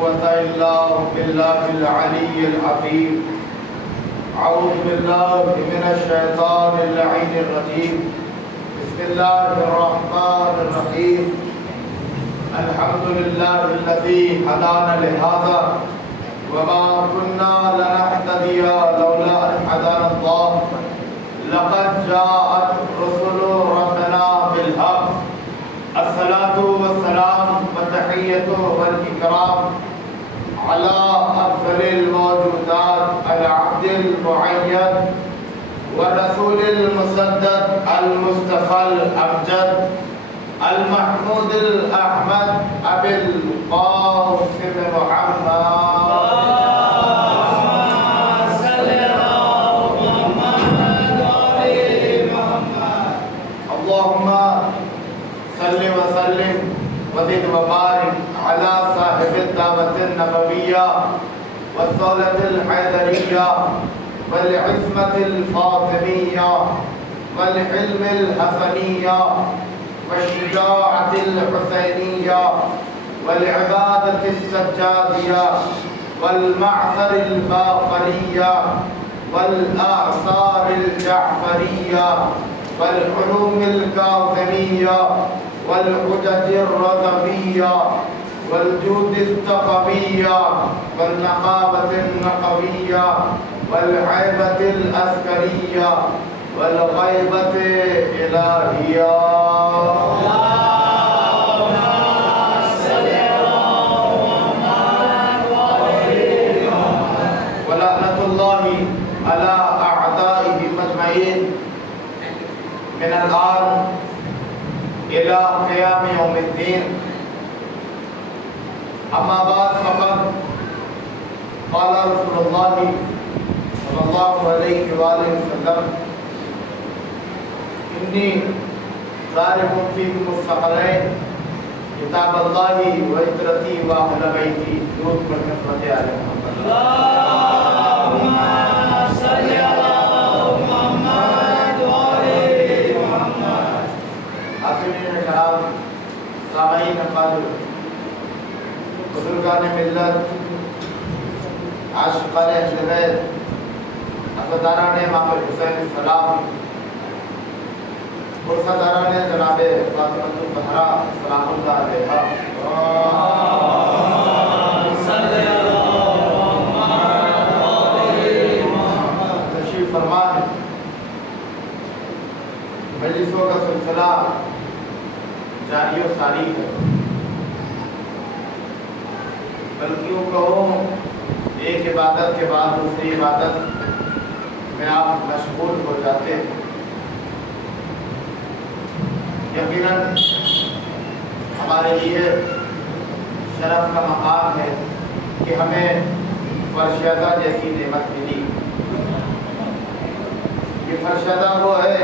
قوة إلا بالله العلي العظيم. أعوذ بالله من الشيطان اللعين الرجيم. بسم الله الرحمن الرحيم. الحمد لله الذي هدانا لهذا وما كنا لنهتدي لولا أن هدانا الله. لقد جاءت رسل ربنا بالحق. الصلاة والسلام والتحية والإكرام على أفضل الموجودات العبد المعين والرسول المسدد المصطفى الأمجد المحمود الأحمد أبي القاسم محمد. اللهم صل وسلم وزد وبارك على صاحب الدعوة النبوية والصولة الحيدرية والعصمة الفاطمية والعلم الحسنية والشجاعة الحسينية والعبادة السجادية والمعصر الباقرية والآثار الجعفرية والعلوم الكاظمية والحجج الرضبية والجود الثقبية والنقابة النقبية والعيبة العسكرية والغيبة الإلهية. ولعنة الله على أعدائهم أجمعين من الآن إلى قيام يوم الدين. أما بعد فقد قال رسول الله صلى الله عليه وآله وسلم إني ضارب فيكم الثقلين كتاب الله وعترتي وأهل بيتي. درود پڑھ کر صلی علی محمد. اللهم صل على محمد وآل محمد. حاضرین کرام، سامعین افاضل، بزرگان ملت، عاشقان اہل بیت، عزاداران امام حسین السلام، پرسداران جناب فاطمہ الزہرا سلام اللہ علیہا، تشریف فرما ہے. مجلسوں کا سلسلہ جاری و ساری ہے، بلکہ یوں کہوں ایک عبادت کے بعد دوسری عبادت میں آپ مشغول ہو جاتے ہیں. یقیناً ہمارے لیے شرف کا مقام ہے کہ ہمیں فرشیدہ جیسی نعمت ملی. یہ فرشیدہ وہ ہے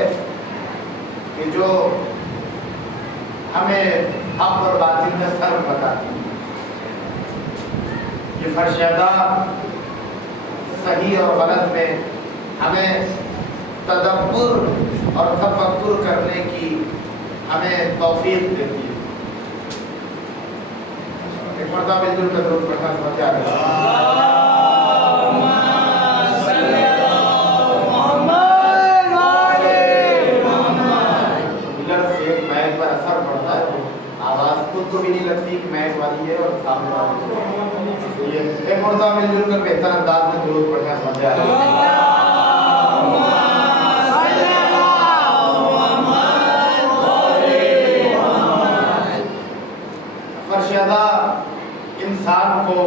کہ جو ہمیں حق اور باطل میں فرق بتاتی ہے. یہ فرشیدہ صحیح اور غلط میں ہمیں تدبر اور تفکر کرنے کی ہمیں توفیق دیتی ہے. ایک مرتبہ مل جل کر درود پڑھنا سمجھ آ گیا. کو بھی نہیں لگتی کہ میچ والی ہے اور سامنے والی ہے. ایک مرتبہ مل جل کر بہتر انداز میں درود پڑھنا سمجھ آ رہا ہے. فرشیدہ انسان کو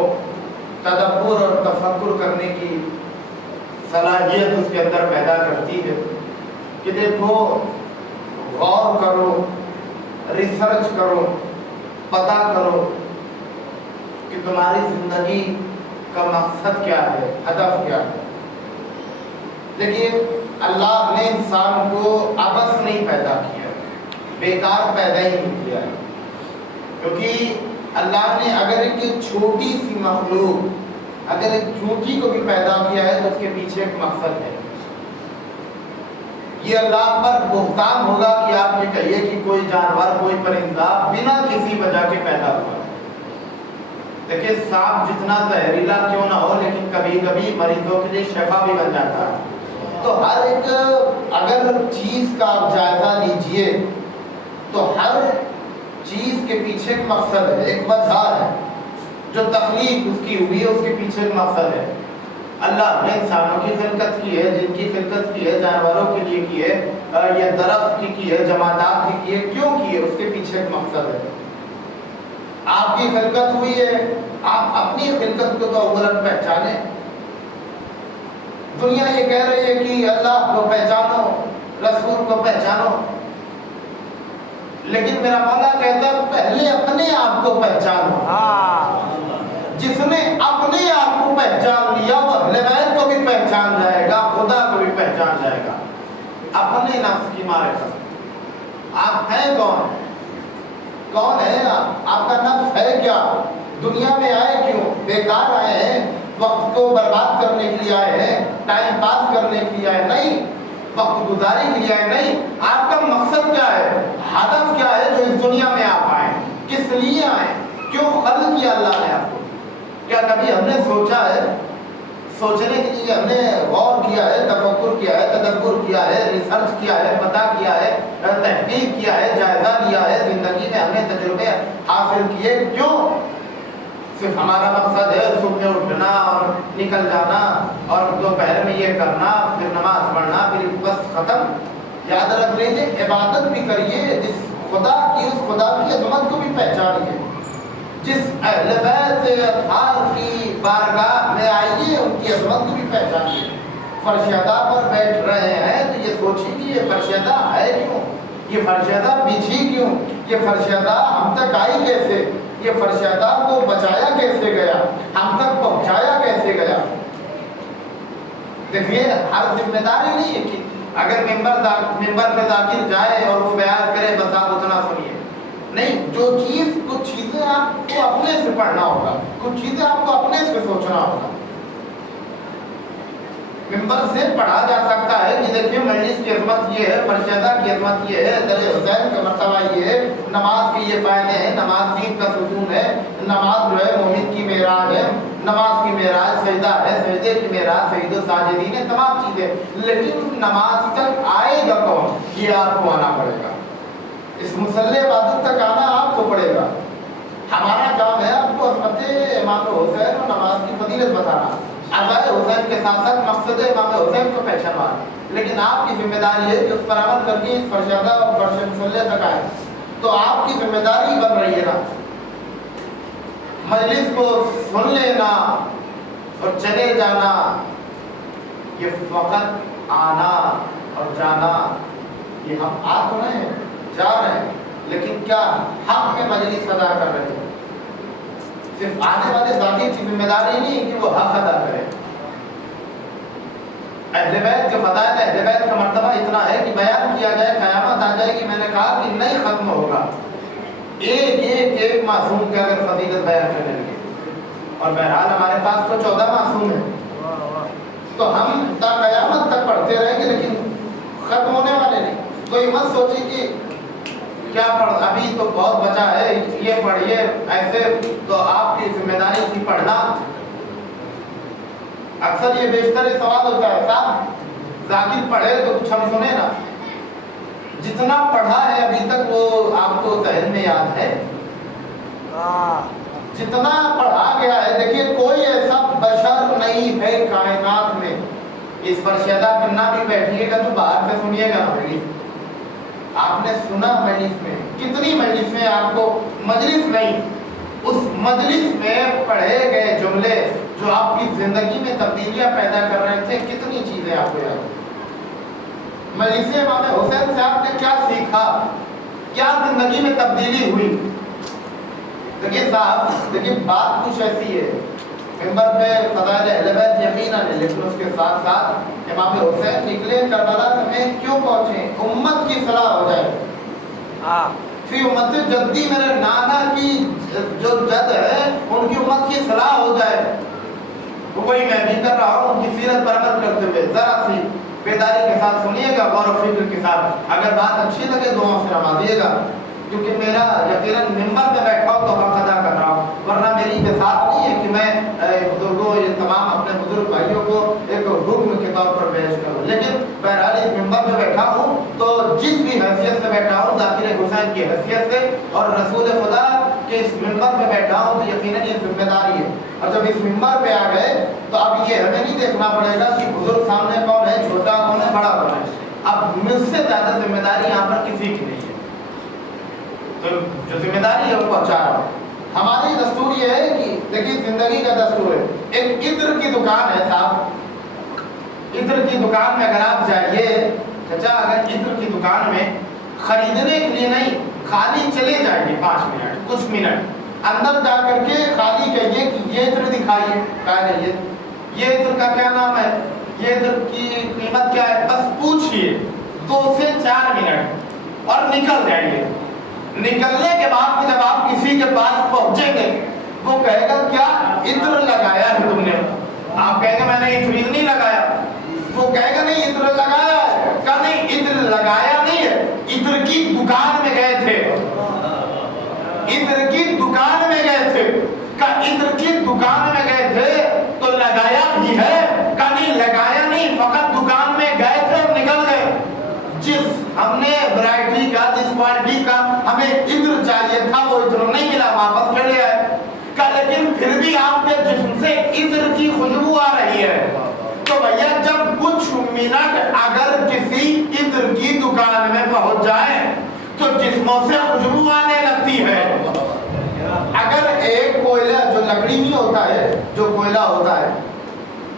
تدبر اور تفکر کرنے کی صلاحیت اس کے اندر پیدا کرتی ہے کہ دیکھو، غور کرو، ریسرچ کرو، پتہ کرو کہ تمہاری زندگی کا مقصد کیا ہے، ہدف کیا ہے. دیکھیے، اللہ نے انسان کو عبث نہیں پیدا کیا، بیکار پیدا ہی نہیں کیا ہے. کیونکہ اللہ نے اگر ایک چھوٹی سی مخلوق، اگر ایک چونٹی کو بھی پیدا کیا ہے تو اس کے پیچھے ایک مقصد ہے. یہ اللہ پر بہتان ہوگا کہ آپ یہ کہیے کہ کوئی جانور، کوئی پرندہ بنا کسی وجہ کے پیدا ہوا. دیکھیے سانپ جتنا زہریلا کیوں نہ ہو لیکن کبھی کبھی مریضوں کے لیے شفا بھی بن جاتا ہے. تو ہر ایک اگر چیز کا آپ جائزہ لیجئے تو ہر چیز کے پیچھے ایک مقصد ہے، ایک وجہ ہے. جو تخلیق اس کی ہوئی ہے اس کے پیچھے ایک مقصد ہے. اللہ نے انسانوں کی خلقت کی ہے، جن کی خلقت کی ہے، جانوروں کے لیے کی ہے، یہ درخت کی ہے، جمادات کی ہے. کیوں کی ہے؟ اس کے پیچھے ایک مقصد ہے. آپ کی خلقت ہوئی ہے، آپ اپنی خلقت کو تو اولاً پہچانیں. دنیا یہ کہہ رہی ہے کہ اللہ کو پہچانو، رسول کو پہچانو، لیکن میرا مولا کہتا ہے پہلے اپنے آپ کو پہچانو. جس نے اپنے آپ کو پہچان لیا وہ اہل بیت کو بھی پہچان جائے گا، خدا کو بھی پہچان جائے گا. اپنے نفس کی معرفت. آپ ہیں کون؟ کون ہے آپ کا نفس ہے کیا؟ دنیا میں آئے کیوں؟ بیکار آئے ہیں؟ وقت کو برباد کرنے کے لیے آئے ہیں؟ ٹائم پاس کرنے کے لیے آئے؟ نہیں. وقت گزاری کے لیے آئے؟ نہیں. آپ کا مقصد کیا ہے؟ ہدف کیا ہے جو اس دنیا میں آپ آئے؟ کس لیے آئے؟ کیوں خلق کیا اللہ نے آپ کو؟ کیا کبھی ہم نے سوچا ہے؟ سوچنے کے لیے ہم نے غور کیا ہے، تفکر کیا ہے، تدبر کیا ہے، ریسرچ کیا ہے، پتہ کیا ہے، تحقیق کیا ہے، جائزہ لیا ہے، زندگی میں ہم نے تجربے حاصل کیے. کیوں؟ صرف ہمارا مقصد ہے صبح اٹھنا اور نکل جانا اور دوپہر میں یہ کرنا، پھر نماز پڑھنا، پھر بس ختم. یاد رکھ لیجیے عبادت بھی کریے، جس خدا کی اس خدا کی عظمت کو بھی پہچانیے. جس اہل بیت اطہار کی بارگاہ میں آئیے ان کی عظمت کو بھی پہچانیے. فرشیدہ پر بیٹھ رہے ہیں تو یہ سوچیے کہ یہ فرشیدہ ہے کیوں، یہ فرشیدہ بچھی کیوں، یہ فرشیدہ ہم تک آئی کیسے، یہ فرشیدہ کو بچایا کیسے گیا، ہم تک پہنچایا کیسے گیا. دیکھیے ہر ذمہ داری نہیں ہے کہ اگر ممبر پہ ذاکر جائے اور وہ بیان کرے بس آپ اتنا سنیے. نہیں، جو چیز کچھ چیزیں آپ کو اپنے سے پڑھنا ہوگا، کچھ چیزیں آپ کو اپنے سے سوچنا ہوگا. ممبر سے پڑھا جا سکتا ہے کہ دیکھیے مجلس کی عظمت یہ ہے، فرشیدہ کی عظمت یہ ہے، در حسین کا مرتبہ یہ ہے، نماز کے یہ فائدے ہیں، نماز دین کا ستون ہے، نماز جو ہے مومن کی معراج ہے، نماز کی معراج سجدہ ہے، سجدے کی معراج سجد و ساجدین ہے، تمام چیزیں. لیکن نماز تک آئے گا کون؟ یہ آپ کو آنا پڑے گا. اس مسلح عبادت تک آنا آپ کو پڑے گا. ہمارا کام ہے آپ کو عظمت امام حسین اور نماز کی فضیلت بتانا، ابائے حسین کے ساتھ ساتھ مقصد امام حسین کو پہچانوانا. لیکن آپ کی ذمہ داری ہے کہ اس پر عمل کر کے اس فرشیدہ اور فرش مسلح تک آئے. تو آپ کی ذمہ داری بن رہی ہے نا مجلس کو سن لینا اور چلے جانا. یہ فقط آنا اور جانا، یہ ہم آ تو رہے ہیں، جا رہے ہیں، لیکن کیا حق میں مجلس ادا کر رہے ہیں؟ صرف آنے والے ذاکر کی ذمہ داری نہیں کہ وہ حق ادا کرے. اہل بیت کے فضائل، اہل بیت کا مرتبہ اتنا ہے کہ بیان کیا جائے قیامت آ جائے گی. میں نے کہا کہ نہیں ختم ہوگا. ایک معصوم کے اگر فضیلت بیان کرنے لگے، اور بہرحال ہمارے پاس تو 14 معصوم ہیں تو ہم تا قیامت تک پڑھتے رہیں گے لیکن ختم ہونے والے نہیں. کوئی مت سوچی کہ کیا پڑھ ابھی تو بہت بچا ہے یہ پڑھیے ایسے. تو آپ کی ذمہ داری تھی پڑھنا. اکثر یہ بیشتر سوال ہوتا ہے صاحب ذاکر پڑھے تو کچھ ہم سنیں نا. جتنا پڑھا ہے ابھی تک وہ آپ کو ذہن میں یاد ہے؟ جتنا پڑھا گیا ہے. دیکھیے کوئی ایسا بشر نہیں ہے کائنات میں. اس فرشیدہ بننا بھی بیٹھیے گا تو باہر سے سنیے گا نا. آپ نے سنا مجلس میں کتنی مجلس میں آپ کو مجلس نہیں اس مجلس میں پڑھے گئے جملے جو آپ کی زندگی میں تبدیلیاں پیدا کر رہے تھے، کتنی چیزیں آپ کو یاد. مجلس امام حسین سے آپ نے کیا سیکھا، کیا زندگی میں تبدیلی ہوئی. دیکھیے صاحب دیکھیے بات کچھ ایسی ہے، ممبر پہ فضائل اہل بیت یقیناً ہے، لیکن اس کے ساتھ ساتھ امام حسین نکلے کربلا میں کیوں پہنچے؟ امت کی صلاح ہو جائے. فی امت جدی میرے نانا کی جو جد ہے ان کی امت کی صلاح ہو جائے. وہی میں بھی کر رہا ہوں ان کی سیرت پر عمل کرتے ہوئے. ذرا سی بیداری کے ساتھ سنیے گا، غور و فکر کے ساتھ. اگر بات اچھی لگے دعاؤں سے نوازیے گا، کیونکہ میرا یقیناً ممبر پہ بیٹھا ہوں تو حق ادا کر رہا ہوں. ورنہ میری بساط نہیں ہے کہ میں بزرگوں یہ تمام اپنے بزرگ بھائیوں کو ایک حکم کے طور پر پیش کروں، لیکن بہرحال اس ممبر پہ بیٹھا ہوں تو جس بھی حیثیت سے بیٹھا ہوں، ذاکر حسین کی حیثیت سے اور رسول خدا کے اس ممبر پہ بیٹھا ہوں، تو یقیناً یہ ذمہ داری ہے۔ اور جب اس ممبر پہ آ گئے تو اب یہ ہمیں نہیں دیکھنا پڑے گا کہ بزرگ سامنے کون ہے، چھوٹا کون ہے، بڑا کون ہے۔ اب مجھ سے زیادہ ذمہ داری یہاں پر کسی کی نہیں ہے، تو جو ذمہ داری ہے وہ پہنچا رہا ہوں۔ ہماری دستور یہ ہے کہ دیکھیے زندگی کا دستور ہے، ایک عطر کی دکان ہے صاحب، عطر کی دکان میں اگر آپ جائیے چچا، اگر عطر کی دکان میں خریدنے کے لیے نہیں، خالی چلے جائیے 5 منٹ کچھ منٹ اندر جا کر کے خالی کہیے کہ یہ عطر دکھائیے، کہا رہیے یہ عطر کا کیا نام ہے، یہ عطر کی قیمت کیا ہے، بس پوچھئے 2 سے 4 منٹ اور نکل جائیے۔ نکلنے کے بعد جب آپ کسی کے پاس پہنچیں گے، وہ کہے گا کیا عطر لگایا ہے تم نے؟ آپ کہیں گے میں نے عطر نہیں لگایا، وہ کہے گا نہیں عطر لگایا ہے، کہا نہیں عطر لگایا نہیں ہے، عطر کی دکان میں گئے تھے، عطر کی دکان میں گئے تھے، کہا عطر کی دکان میں گئے تھے تو لگایا بھی ہے، کہا نہیں لگایا نہیں، فقط دکان میں گئے تھے اور نکل گئے۔ جس ہم نے ورائٹی کا، جس کوالٹی کا ہمیں عطر چاہیے تھا وہ عطر نہیں ملا، واپس پھر لے آئے۔ کہا لیکن پھر بھی آپ کے جسم سے عطر کی خوشبو آ رہی ہے، تو بھیا جب کچھ منٹ اگر کسی عطر کی دکان میں پہنچ جائیں تو جسموں سے خوشبو آنے لگتی ہے۔ اگر ایک کوئلہ جو لکڑی نہیں ہوتا ہے، جو کوئلہ ہوتا ہے،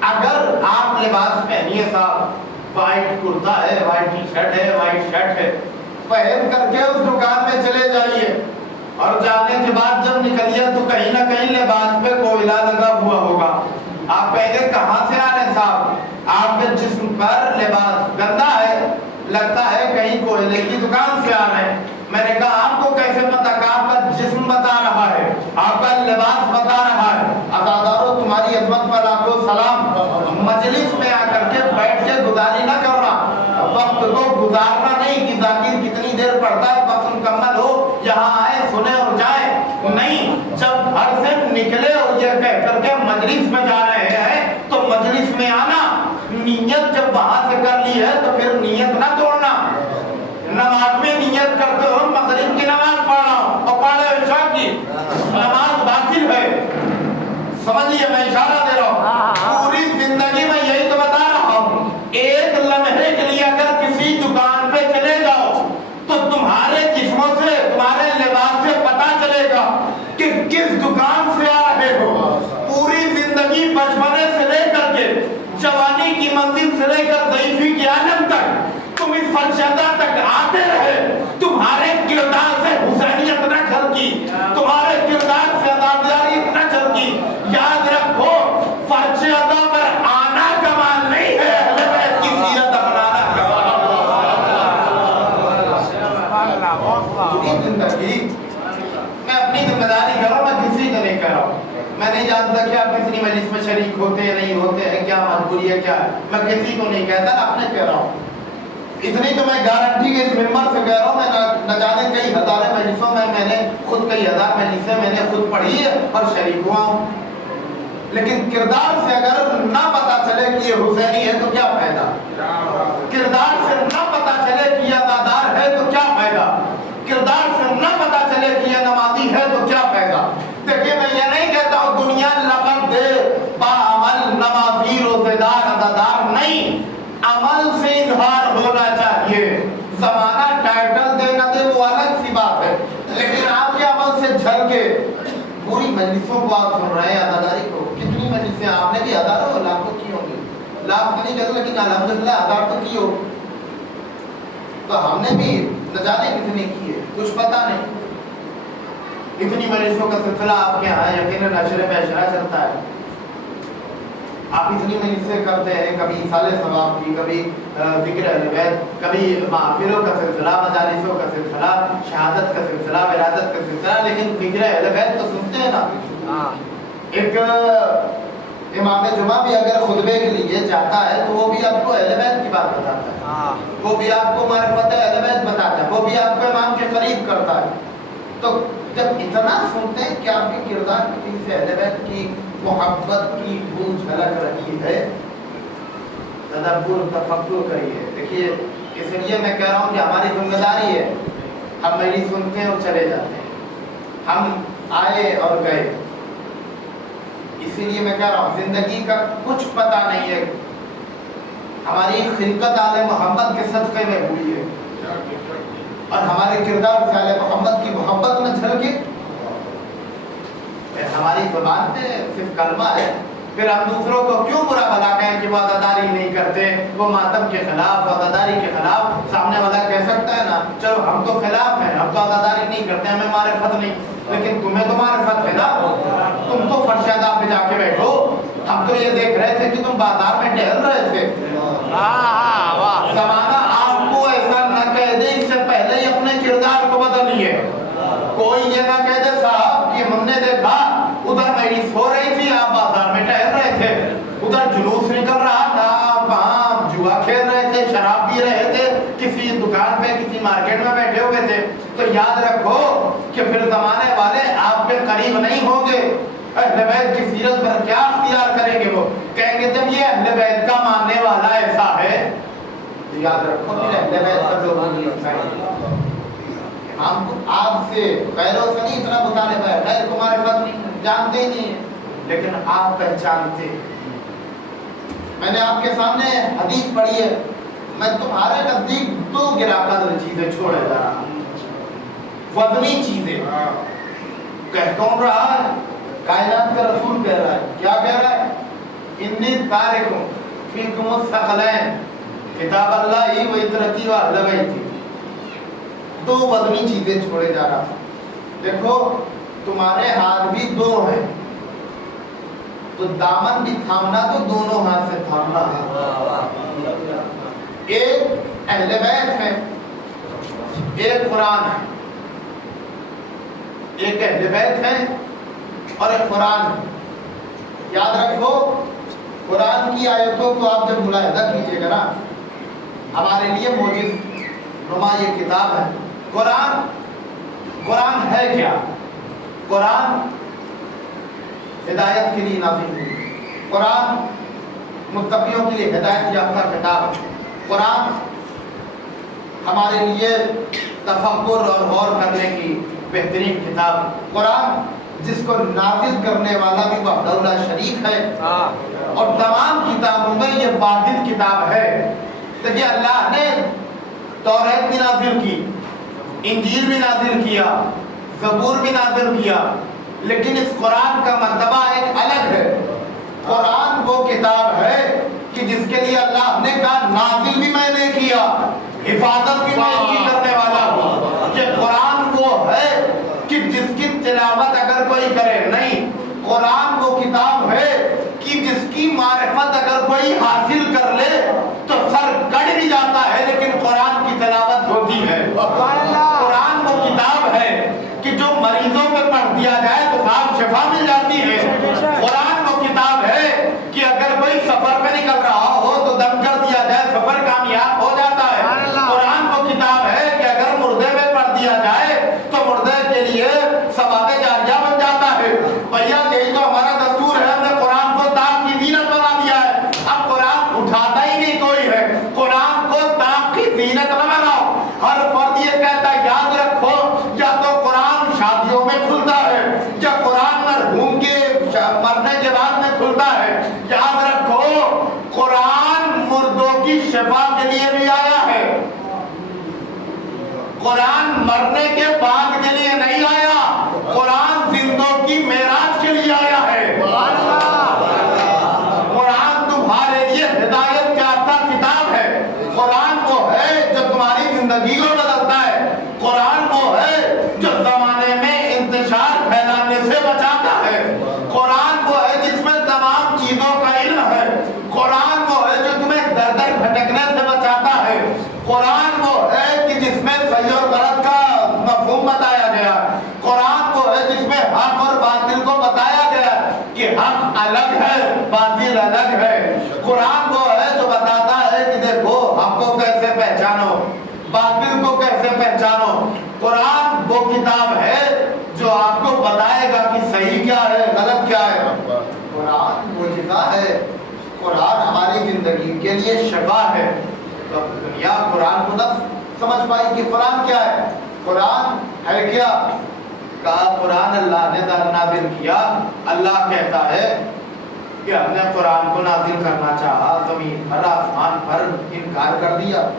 اگر آپ لباس پہنیے صاحب، وائٹ کرتا ہے، وائٹ ٹی شرٹ ہے، وائٹ شرٹ ہے، پہن کر کے اس دکان میں چلے جائیے اور جانے کے بعد جب نکلیے تو کہیں نہ کہیں لباس پہ کوئلہ لگا ہوا ہوگا۔ آپ کہیں گے کہاں سے آ رہے ہیں صاحب؟ آپ کے جسم پر لباس گندا ہے، لگتا ہے کہیں کوئلے کی دکان سے آ رہے ہیں۔ میں نے کہا آپ کو کیسے پتا؟ کہ آپ کا جسم بتا رہا ہے، آپ کا لباس بتا رہا ہے۔ عزادارو تمہاری عظمت پر لاکھوں سلام۔ مجلس میں آ کر کے بیٹھ کے گزاری نہ کرنا، وقت کو گزارنا نہیں کہ ذاکر کتنی دیر پڑھتا ہے، وقت مکمل ہو یہاں آئے سنیں اور جائیں، نہیں۔ جب گھر سے نکلے اور یہ کہہ کر کے مجلس میں جا رہے ہیں تو مجلس میں آنا، نیت جب وہاں سے کر لی ہے تو پھر نیت نہ توڑنا۔ نماز میں نیت کرتے ہو مغرب کی نماز پڑھ رہا ہوں اور پڑھے عشاء کی، نماز باطل ہے، سمجھیے میں اشارہ دے رہا ہوں۔ پوری زندگی میں یہی تو بتا رہا ہوں، ایک لمحے کے لیے اگر کسی دکان پہ چلے جاؤ تو تمہارے جسموں سے، تمہارے لباس سے پتا چلے گا کہ کس دکان سے آ رہے ہو۔ پوری زندگی بچپنے سے لے کر کے جوانی کی منزل سے لے کر ضعیفی کی عالم تک تم اس فرشتہ تک آتے رہے، تمہارے کردار سے حسینیت نہ جھلکی، تمہارے کردار سے عزاداری نہ جھلکی۔ یاد رکھو فرشتہ پر آنا کمال نہیں ہے، اہل بیت کی سیرت اپنانا کمال ہے۔ پوری زندگی میں اپنی ذمہ داری کر رہا ہوں، میں کسی کو نہیں کر رہا ہوں۔ میں نہیں جانتا کہ آپ کتنی مجلس میں شریک ہوتے ہیں نہیں ہوتے ہیں، کیا مجبوری ہے کیا ہے، میں کسی کو نہیں کہتا، اپنے کہہ رہا ہوں۔ اتنی تو میں گارنٹی کے اس ممبر سے کہہ رہا ہوں، میں نہ جانے کئی ہزار مجلسوں میں نے خود کئی ہزار مجلسیں میں نے خود پڑھی ہے اور شریک ہوا ہوں، لیکن کردار سے اگر نہ پتا چلے کہ یہ حسینی ہے تو کیا فائدہ؟ کردار سے نہ پتا چلے کہ یہ عزادار ہے تو کیا فائدہ؟ کردار سے نہ پتا چلے کہ یہ نمازی ہے تو کیا فائدہ؟ دیکھیے میں یہ نہیں کہتا ہوں دنیا لقب دے باعمل نمازی روزے دار عزادار، نہیں، عمل سے اظہار ہونا چاہیے۔ زمانہ ٹائٹل دے نہ دے وہ الگ سی بات ہے، لیکن آپ کے عمل سے جھل کے پوری مجلسوں کو آپ سن رہے ہیں عزاداری کو، کتنی مجلسیں آپ نے بھی ہزاروں لاکھوں کی ہوں گی، لاکھ نہیں کہتے لیکن الحمدللہ ہزار تو کی ہو، تو ہم نے بھی نہ جانے کتنی کی ہے، کچھ پتہ نہیں۔ اتنی مجلسوں کا سلسلہ آپ کے یہاں یقیناً نشر پیشرا چلتا ہے، آپ اتنی مجلسیں کرتے ہیں، کبھی ایصال ثواب کی، کبھی ذکر اہل بیت، کبھی محافلوں کا سلسلہ، مجالسوں کا سلسلہ، شہادت کا سلسلہ، ولادت کا سلسلہ، لیکن ذکر اہل بیت تو سنتے ہیں نا۔ ایک امام جمعہ بھی اگر خطبے کے لیے جاتا ہے تو وہ بھی آپ کو اہل بیت کی بات بتاتا ہے، وہ بھی آپ کو معرفت اہل بیت بتاتا ہے، وہ بھی آپ کو امام کے قریب کرتا ہے۔ تو جب اتنا سنتے ہیں کہ آپ کے کردار میں سے اہل بیت کی محبت کی بھول جھلک رہی ہے، تدبر تفکر کریے. دیکھیے اس لیے میں کہہ رہا ہوں کہ ہماری ذمہ داری ہے، ہم میری سنتے ہیں اور چلے جاتے ہیں، ہم آئے اور گئے. اسی لیے میں کہہ رہا ہوں زندگی کا کچھ پتہ نہیں ہے. ہماری خلقت آل محمد کے صدقے میں ہوئی ہے اور ہمارے کردار سے آل محمد کی محبت میں جھلکے. ہماری زبان میں صرف کلمہ ہے، پھر ہم دوسروں کو کیوں برا بھلا کہیں کہ وہ عزاداری نہیں کرتے، وہ ماتم کے خلاف، عزاداری کے خلاف. سامنے والا کہہ سکتا ہے نا چلو ہم تو خلاف ہیں، ہم تو عزاداری نہیں کرتے، ہمیں معرفت نہیں، لیکن تمہیں تو معرفت ہے نا، تم تو فرشادہ پہ جا کے بیٹھو. ہم تو یہ دیکھ رہے تھے کہ تم بازار میں ٹہل رہے تھے. زمانہ آپ کو ایسا نہ کہہ دے اس سے پہلے ہی اپنے کردار کو بدلیے. کوئی یہ نہ کہہ دے صاحب کہ ہم نے دیکھا ادھر مجلس ہو رہی تھی، آپ بازار میں ٹہل رہے تھے، ادھر جلوس نکل رہا تھا، آپ وہاں جوا کھیل رہے تھے، شراب پی رہے تھے، کسی دکان پہ کسی مارکیٹ میں بیٹھے ہوئے تھے. تو یاد رکھو کہ پھر زمانے والے آپ کے قریب نہیں ہوں گے. اہل بیت کی سیرت پر کیا اختیار کریں گے؟ وہ کہیں گے جب یہ اہل بیت کا ماننے والا ایسا ہے تو یاد رکھو پھر اہل بیت پر لوگوں کی چاہیے. ہم آپ سے غیروں سے نہیں اتنا مطالبہ ہے، غیر کو معرفت نہیں جانتے ہی نہیں ہیں، لیکن آپ پہچانتے. میں نے آپ کے سامنے حدیث پڑھی ہے، میں تمہارے نزدیک دو گرا قدر چیزیں چھوڑے جا رہا ہوں، وزنی چیزیں. کہہ کون رہا ہے؟ کائنات کا رسول کہہ رہا ہے. کیا کہہ رہا ہے؟ انی تارکم فیکم الثقلین کتاب اللہ و اطرتی و اہل بیتی. دو وزنی چیزیں چھوڑے جا رہا. دیکھو تمہارے ہاتھ بھی دو ہیں تو دامن بھی تھامنا تو دونوں ہاتھ سے تھامنا ہے. ایک اہل بیت ہے، ایک قرآن ہے. ایک اہل بیت ہے اور ایک قرآن ہے. یاد رکھو قرآن کی آیتوں کو آپ جب ملاحظہ کیجئے گا نا، ہمارے لیے معجز نما یہ کتاب ہے. قرآن ہے کیا؟ قرآن ہدایت کے لیے نازل ہوئی. قرآن متقیوں کے لیے ہدایت یافتہ کتاب. قرآن ہمارے لیے تفکر اور غور کرنے کی بہترین کتاب. قرآن جس کو نازل کرنے والا بھی وحدہ لا شریک ہے اور تمام کتابوں میں یہ واحد کتاب ہے. دیکھیے اللہ نے توریت بھی نازل کی، انجیل بھی نازل کیا، زبور بھی نازل کیا، لیکن اس قرآن کا مرتبہ ایک الگ ہے. قرآن وہ کتاب ہے کہ جس کے لیے اللہ نے کہا نازل بھی میں نے کیا، حفاظت بھی میں اس کی کرنے والا ہوں. یہ قرآن وہ ہے کہ جس کی تلاوت اگر کوئی کرے، نہیں، قرآن وہ کتاب ہے کہ جس کی معرفت اگر کوئی حاصل کر لے تو سر کڑ بھی جاتا ہے لیکن قرآن کی تلاوت ہوتی ہے. قرآن وہ کتاب ہے کہ جو مریضوں پہ پڑھ دیا جائے تو صاحب شفا مل جاتی ہے. قرآن وہ کتاب ہے کہ اگر کوئی سفر پہ نکل رہا ہو تو دم کر دیا جائے، سفر کامیاب ہو جاتا ہے. قرآن وہ کتاب ہے کہ اگر مردے پہ پڑھ دیا جائے تو مردے کے لیے ثواب جاریہ بن جاتا ہے. بھیا یہی تو ہمارا دستور ہے، ہم نے قرآن کو طاق کی زینت بنا دیا ہے. اب قرآن اٹھاتا ہی نہیں کوئی ہے. قرآن کو طاق کی زینت نہ بناؤ. ہر فرد یہ کہتا ہے یاد رکھو یا تو قرآن شادیوں میں کھلتا ہے یا قرآن مرحوم کے مرنے کے بعد میں کھلتا ہے. یاد رکھو قرآن مردوں کی شفا کے لیے بھی آیا ہے، قرآن مرنے کے بعد کے لیے نہیں آیا. قرآن زندوں کی معراج کے لیے آیا ہے. قرآن تمہارے لیے ہدایت یافتہ کتاب ہے. قرآن وہ ہے جو تمہاری زندگی کو بدلتا ہے. قرآن وہ ہے جو زمانے میں انتشار پھیلانے سے بچاتا ہے. قرآن وہ ہے جس میں تمام چیزوں کا علم ہے. قرآن وہ ہے جو تمہیں در در بھٹکنے سے بچاتا ہے. قرآن وہ ہے کہ جس میں صحیح اور غلط کا مفہوم بتایا گیا. قرآن وہ ہے جس میں حق اور باطل کو بتایا گیا کہ حق الگ ہے، باطل الگ ہے. قرآن وہ ہے جو بتاتا ہے کہ دیکھو حق کو کیسے پہچانو، باطل کو کیسے پہچانو. قرآن وہ کتاب ہے جو قرآن معجزہ ہے، قرآن ہماری زندگی کے لیے شفا ہے۔ تو دنیا قرآن کو نہ سمجھ پائی کہ قرآن کیا ہے، قرآن ہے کیا؟ کہا قرآن اللہ نے نازل کیا۔ اللہ کہتا ہے کہ ہم نے قرآن کو نازل کرنا چاہا، زمین پر آسمان پر انکار کر دیا۔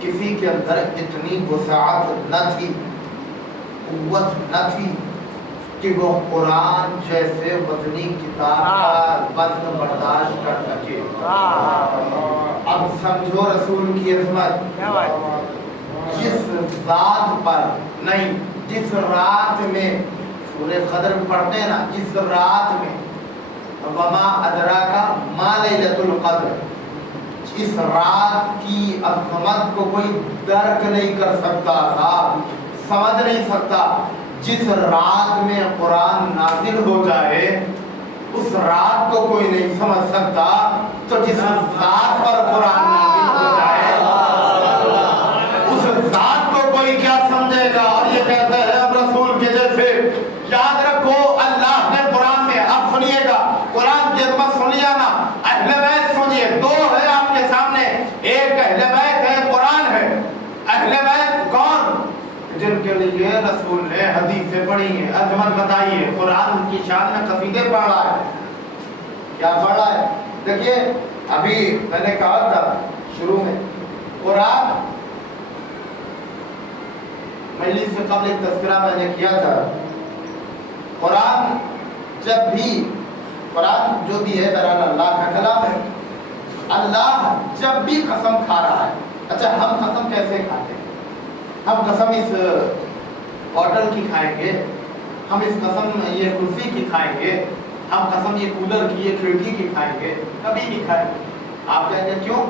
کسی کے اندر اتنی وسعت نہ تھی، قوت نہ تھی کہ وہ قرآن جیسے وزنی کتاب کا وزن برداشت کر سکے۔ اب سمجھو رسول کی عظمت، جس ذات پر نہیں، جس رات میں سورہ قدر پڑھتے ہیں نا، جس رات میں وما ادراکا ما لیلۃ القدر، اس رات کی عظمت کو کوئی درک نہیں کر سکتا تھا، سمجھ نہیں سکتا۔ جس رات میں قرآن نازل ہو جائے اس رات کو کوئی نہیں سمجھ سکتا، تو جس ذات پر قرآن نازل ہو جائے اس ذات کو کوئی کیا سمجھے گا؟ اور یہ کہتے ہیں اب رسول کے جیسے، یاد رکھو اللہ نے قرآن میں، اب سنیے گا قرآن کی عظمت سنیے نا، اہل بیت سنیے، دو ہے آپ کے سامنے، ایک اہل بیت ہے، قرآن ہے۔ اہل بیت کون؟ جن کے لیے رسول نے حدیثیں پڑھی ہیں، عظمت بتائی ہے، قرآن ان کی شان میں قصیدے پڑھا ہے۔ کیا پڑھا ہے؟ دیکھیے ابھی میں نے کہا تھا شروع میں، قرآن مجلس سے قبل ایک تذکرہ میں نے کیا تھا، قرآن جب بھی، قرآن جو بھی ہے بہرحال اللہ کا کلام ہے، اللہ جب بھی قسم کھا رہا ہے، اچھا ہم قسم کیسے کھاتے ہیں؟ ہم قسم اس ہوٹل کی کھائیں گے، ہم اس قسم یہ کرسی کی کھائیں گے، ہم قسم یہ کولر کی، یہ کھڑکی کی کھائیں گے، کبھی نہیں کھائیں گے۔ آپ کہیں گے کیوں؟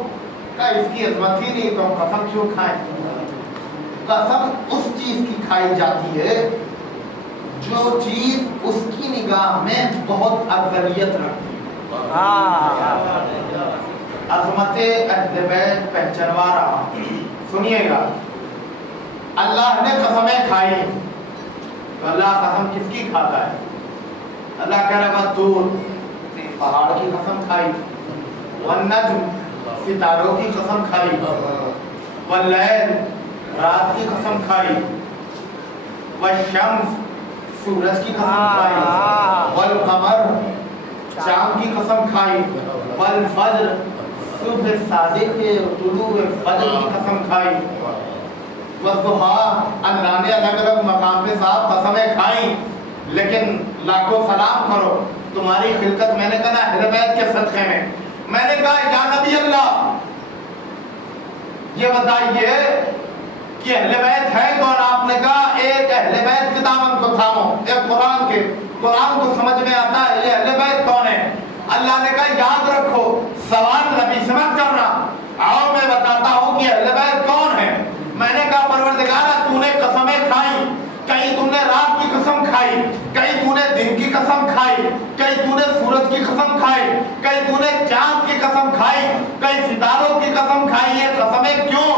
کہ اس کی عظمت ہی نہیں تو ہم قسم کیوں کھائیں؟ قسم اس چیز کی کھائی جاتی ہے جو چیز اس کی نگاہ میں بہت افضلیت رکھتی ہے۔ عظمت اہل بیت پہچانوا رہا، سنیے گا، اللہ نے قسمیں کھائی تو اللہ قسم کس کی کھاتا ہے؟ اللہ کہہ رہا ہے طور، پہاڑ کی قسم کھائی، والنجم، ستاروں کی قسم کھائی، واللیل، رات کی قسم کھائی، والشمس، سورج کی قسم کھائی، والقمر، چاند کی قسم کھائی، والفجر، صبح صادق کے طلوع فجر کی قسم کھائی، والضحیٰ، اللہ نے الگ الگ مقام پہ صاحب قسمیں کھائیں، لیکن لاکھوں سلام کرو تمہاری خلقت میں نے کہا نا اہل بیت کے صدقے میں نے کہا یا نبی اللہ یہ بتائیے کہ اہل بیت ہے کون؟ آپ نے کہا ایک اہل بیت کے دامن کو تھامو، ایک قرآن کو سمجھ میں آتا ہے یہ اہل بیت کون ہے؟ اللہ نے کہا یاد رکھو، سوال نبی سے مت کرنا، آؤ میں بتاتا ہوں کہ اہل بیت کون ہے۔ میں نے کہا پروردگارہ تو نے قسمیں کھائی، کہیں تو نے رات کی قسم کھائی، کہیں تو نے دن کی قسم کھائی، کہیں تو نے سورج کی قسم کھائی، کہیں تو نے چاند کی قسم کھائی، کہیں ستاروں کی قسم کھائی، یہ قسمیں کیوں؟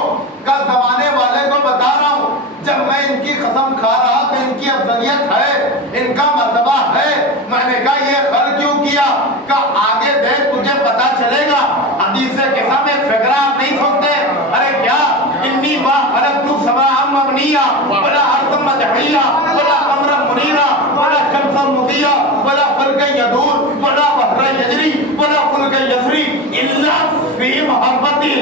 کہ زمانے والے کو بتا رہا ہوں جب میں ان کی قسم کھا رہا تو ان کی افضلیت ہے، ان کا مرتبہ ہے۔ میں نے کہا یہ خر کیوں کیا؟ کہ آگے دیکھ تجھے پتا چلے گا۔ حدیث قسم ایک فقرہ آپ نہیں سنتے؟ ارے کیا انی ما خلقت سماء مبنیہ ولا ارضا مدحیہ ولا قمرا منیرا ولا شمسا مضیہ ولا فلکا یدور ولا بحر یجری ولا فلک یسری الا فی محبتی،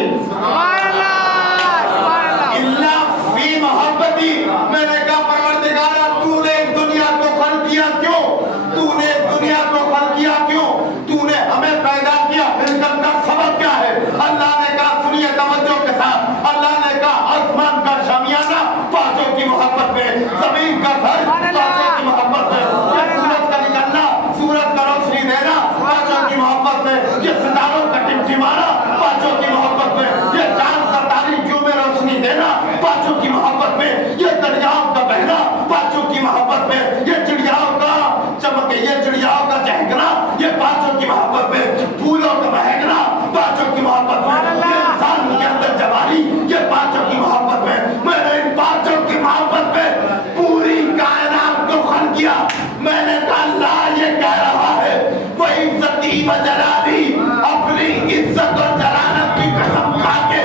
الا فی محبتی۔ میں نے کہا پروردگارہ تو نے دنیا کو خلق کیا کیوں؟ تو نے دنیا کو خلق کیا کیوں؟ تو نے ہمیں پیدا کیا، خلقت کا سبب کیا ہے؟ اللہ نے کہا سنیے توجہ کے ساتھ، اللہ نے کہا آسمان کا شامیانہ پانچوں کی محبت میں، زمین کا گھر پانچوں کی محبت میں، یہ سورج کا نکلنا، سورج کا روشنی دینا پانچوں کی محبت میں، یہ ستاروں کا ٹمٹمانا پانچوں کی محبت میں، یہ چاند کا تاریکیوں میں روشنی دینا پانچوں کی محبت میں، یہ دریاؤں کا بہنا پانچوں کی محبت میں، یہ چڑیاؤں کا چمک، یہ چڑیاؤں کا چہکنا یہ پانچوں کی محبت میں، پھولوں کا مہکنا پانچوں کی محبت میں، یہ انسان کے اندر جوانی یہ پانچوں کی محبت میں۔ میں نے ان پانچوں کی محبت میں پوری کائنات کو خلق کیا۔ میں نے کہا اللہ یہ کہہ رہا ہے وہ عزت عزتی و جلالی، اپنی عزت و جلالت کی قسم کھا کے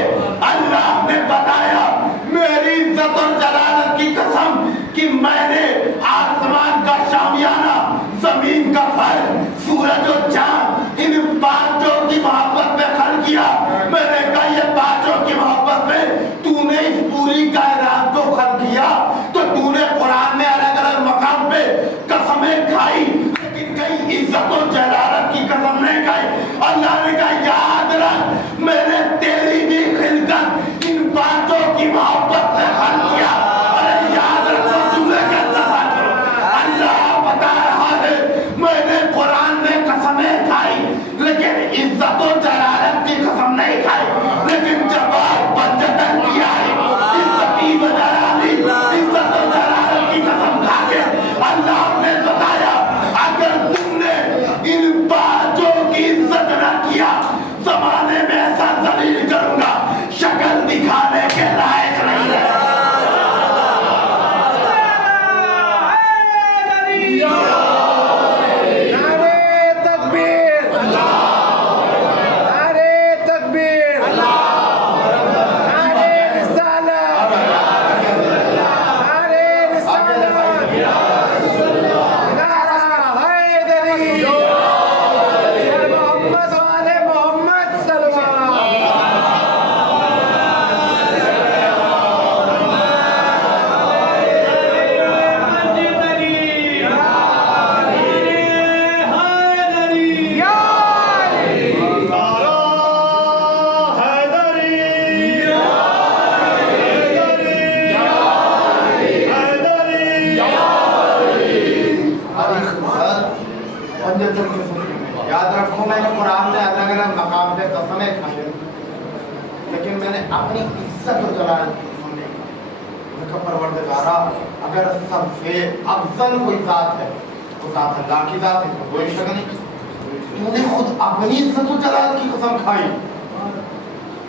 اللہ نے بتایا میری عزت و جلالت کی قسم کہ میں نے آسمان کا شامیانہ، زمین کا فرش، سورج و چاند، ان پانچوں کی محبت میں خلق کیا۔ میں نے کہا یہ پانچوں کی محبت میں تو نے اس پوری کائنات کو خلق کیا، تو تو نے قرآن میں الگ الگ مقام پہ قسمیں کھائی، لیکن کہیں عزت و جلالت کی قسم نہیں کھائی۔ اللہ نے کہا یاد رکھ میں نے تیری بھی خلقت ان پانچوں کی محبت میں خلق کیا۔ ارے یاد رکھو تمہیں کیسا بات کرو، اللہ بتا رہا ہے میں نے قرآن میں قسمیں کھائی لیکن عزت و جلالت کی قسم نہیں کھائی، لیکن جب آپ پنجتن کیا ہے عزتی و جلالی، عزت و جلالت کی قسم کھا کے اللہ نے بتایا اگر تم نے ان پانچوں کی عزت نہ کیا زمانے میں ایسا ذلیل کروں گا شکل دکھانے کے لائق نہیں ہے۔ یاد رکھو میں نے قرآن میں الگ الگ مقام پہ قسمیں کھائی لیکن میں نے اپنی عزت و جلالت کی قسم نہیں کھائی۔ کہ پروردگارا اگر سب سے افضل کوئی ذات ہے وہ ذات اللہ کی ذات ہے، کوئی شک نہیں، تو نے خود اپنی عزت و جلالت کی قسم کھائی،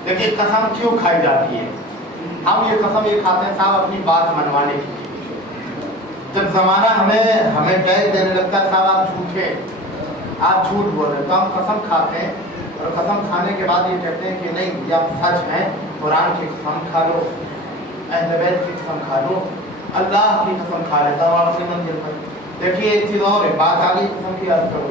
لیکن قسم کیوں کھائی جاتی ہے؟ ہم یہ قسم یہ کھاتے ہیں صاحب اپنی بات منوانے کی۔ جب زمانہ ہمیں ٹیگ دینے لگتا ہے صاحب آپ جھوٹے، آپ جھوٹ بول رہے ہیں، تو ہم قسم کھاتے ہیں اور قسم کھانے کے بعد یہ کہتے ہیں کہ نہیں یہ آپ سچ ہیں، قرآن کی قسم کھا لو، اہل بیت کی قسم کھا لو، اللہ کی قسم کھا لیتا ہوں آپ کی منزل پر۔ دیکھیے ایک چیز اور ہے، بات آگئی قسم کی عرض کرو،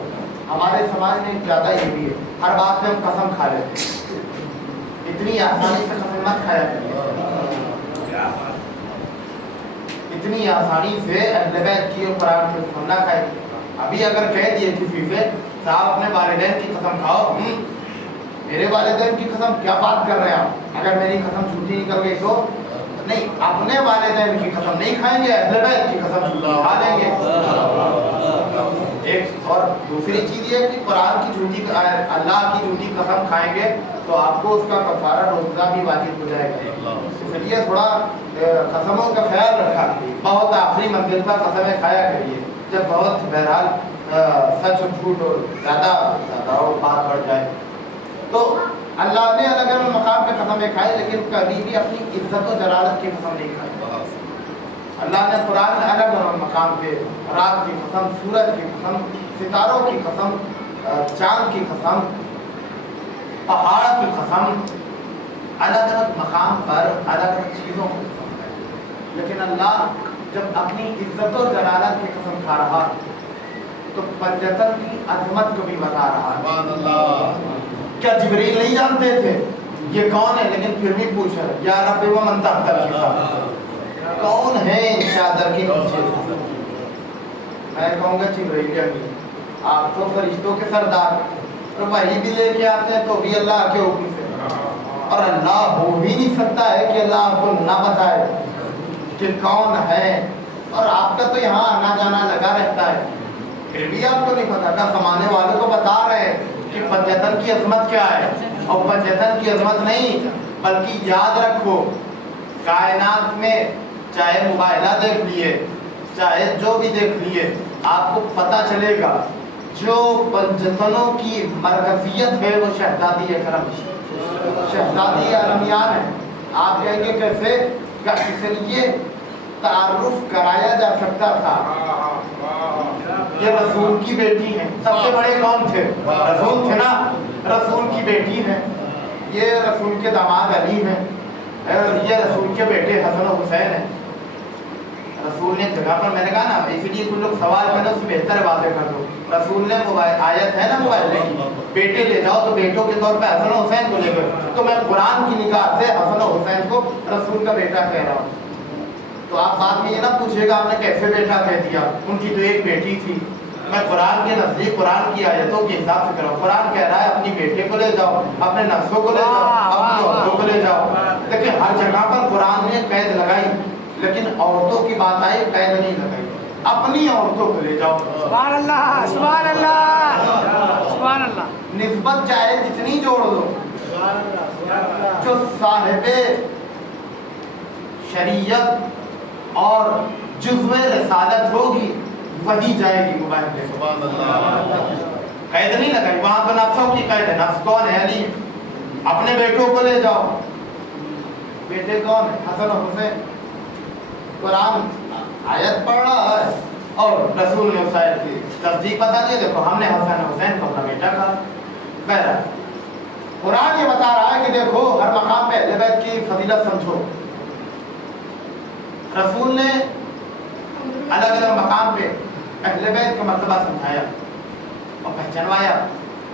ہمارے سماج میں زیادہ یہ بھی ہے ہر بات میں ہم قسم کھا لیتے ہیں، اتنی آسانی سے قسم مت کھایا کریے، اتنی آسانی سے اہل بیت کی اور قرآن کی قسم نہ کھائے۔ ابھی اگر کہہ دیے کسی سے صاحب اپنے والدین کی قسم کھاؤ، میرے والدین کی قسم کیا بات کر رہے ہیں آپ، اگر میری قسم جھوٹی نکل گئی تو نہیں، اپنے والدین کی قسم نہیں کھائیں گے، اہل بیت کی قسم جھوٹی کھا لیں گے۔ ایک اور دوسری چیز یہ ہے کہ قرآن کی جھوٹی، اللہ کی جھوٹی قسم کھائیں گے تو آپ کو اس کا کفارہ روزہ بھی واجب ہو جائے گا، اس لیے تھوڑا قسموں کا خیال رکھا، بہت آخری منزل پر قسمیں کھایا کریے جب بہت بہرحال سچ اور جھوٹ اور زیادہ بات بڑھ جائے۔ تو اللہ نے الگ الگ مقام پہ قسمیں کھائی لیکن کبھی بھی اپنی عزت و جلالت کی قسم نہیں کھائی۔ اللہ نے قرآن میں الگ الگ مقام پہ رات کی قسم، سورج کی قسم، ستاروں کی قسم، چاند کی قسم، پہاڑ کی قسم، الگ الگ مقام پر الگ الگ چیزوں کی قسم کھائی، لیکن اللہ جب اپنی عزت و جلالت کی قسم کھا رہا تو پنجتن کی عظمت کو بھی بتا رہا۔ کیا جبریل نہیں جانتے تھے یہ کون ہے؟ لیکن پھر بھی پوچھ رہے یا رب و من تحت الکتاب، کون ہے ان چادر کے نیچے؟ میں کہوں گا جبریل امین، آپ تو فرشتوں کے سردار، اور وحی بھی لے کے آتے ہیں تو بھی اللہ کے حکم سے، اور اللہ ہو بھی نہیں سکتا ہے کہ اللہ آپ کو نہ بتائے کہ کون ہے، اور آپ کا تو یہاں آنا جانا لگا رہتا ہے پھر بھی آپ کو نہیں پتا تھا۔ زمانے والوں کو بتا رہے ہیں کہ پنجتن کی عظمت کیا ہے، اور پنجتن کی عظمت نہیں بلکہ یاد رکھو کائنات میں چاہے موبائلہ دیکھ لیے چاہے جو بھی دیکھ لیے آپ کو پتہ چلے گا جو پنجتنوں کی مرکزیت ہے وہ شہزادی اکرم، شہزادی عالمیان ہے۔ آپ کہیں گے کیسے؟ کہ اس لیے تعارف کرایا جا سکتا تھا یہ رسول کی بیٹی ہیں. سب سے بڑے کون تھے؟ رسول تھے نا. رسول کی بیٹی ہیں. یہ رسول کے داماد علی ہیں. یہ رسول کے بیٹے حسن و حسین ہیں. رسول نے جگہ پر میں نے کہا نا اسی لیے کچھ لوگ سوال کریں اس سے بہتر باتیں کر دو. رسول نے آیت ہے نا موبائل کی بیٹے لے جاؤ تو بیٹوں کے طور پہ حسن و حسین کو لے گئے. تو میں قرآن کی نگاہ سے حسن و حسین کو رسول کا بیٹا کہہ رہا ہوں. تو آپ بعد میں یہ نہ پوچھے گا آپ نے کیسے بیٹا کہہ دیا, ان کی تو ایک بیٹی تھی. میں قرآن کے نزدیک قرآن کی آیتوں کے حساب سے کر رہا ہوں. قرآن کہہ رہا ہے اپنی بیٹے کو لے جاؤ, اپنے نفسوں کو لے جاؤ, اپنی عورتوں کو لے جاؤ. لیکن ہر جگہ پر قرآن نے قید لگائی, لیکن عورتوں کی بات آئی قید نہیں لگائی. اپنی عورتوں کو لے جاؤ. سبحان اللہ, سبحان اللہ, سبحان اللہ. نسبت چاہے جتنی جوڑ دو, جو صاحب شریعت اور جزو رسالت ہوگی وہی جائے گی موبائل پہ. قید نہیں لگائی وہاں تو نفسوں کی قید ہے. نفس کون ہے؟ علی. اپنے بیٹوں کو لے جاؤ. بیٹے کون ہے؟ حسن و حسین. قرآن آیت پڑھ رہا ہے اور رسول نے اس آیت کی تصدیق بتا دی. دیکھو ہم نے حسن حسین کو اپنا بیٹا کہا. بہرحال قرآن یہ بتا رہا ہے کہ دیکھو ہر مقام پہ اہل بیت کی فضیلت سمجھو. رسول نے الگ الگ مقام پہ اہل بیت کا مرتبہ سمجھایا اور پہچانوایا.